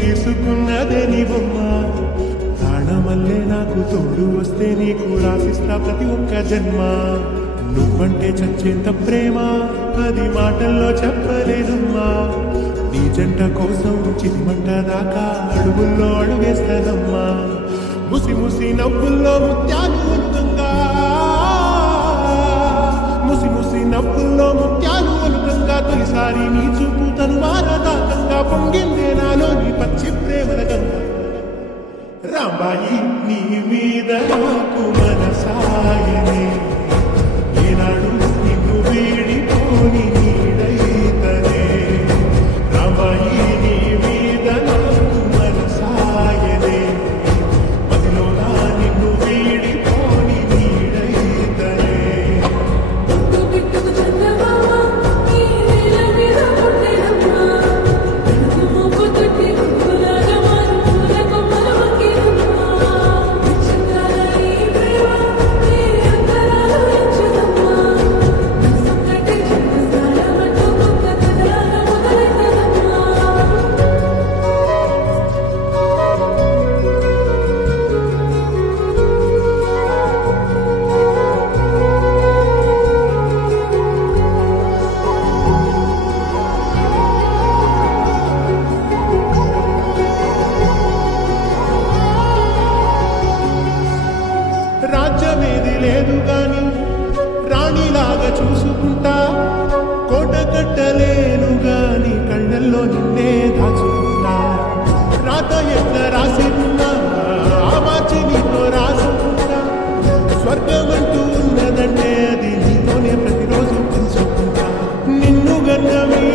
గీసుకున్నదే నీ బొమ్మ. ప్రాణమల్లే నాకు తోడు వస్తే నీకు రాసిస్తా ప్రతి ఒక్క జన్మ. నువ్వంటే చచ్చేంత ప్రేమ అది మాటల్లో చెప్పలేదమ్మా. నీ జంట కోసం చిమ్మంట దాకా అడుగుల్లో అడుగేస్తానమ్మా. ముసి ముసి నవ్వుల్లో ముత్యాలు ఒలుకంగా, ముసి ముసి నవ్వుల్లో ముత్యాలు ఒలుకంగా తొలిసారి నీ చూపు తనువారదాకంగా పొంగిందే నాలోని పచ్చి ప్రేమల గంగ. రాంబాయి నీ మీద నాకు మనసాయనే, ఈనాడు నిన్ను వీడిపోని నీడైతనే. రాంబాయి నీ మీద నాకు మనసాయనే, మదిలోనా నిన్ను వీడిపోని నీడైతనే. రాజ్యమేది లేదు గాని రాణిలాగా చూసుకుంటా. కోట కట్టలేను గాని కళ్ళల్లో నిన్నే దాచుకుంటా. రాత ఎట్లా రాసి ఉన్నా ఆ మార్చి నీతో రాసుకుంటా. స్వర్గం అంటూ ఉన్నదంటే అది నీతోనే ప్రతిరోజు తెలుసుకుంటా. నిన్ను గన్నవి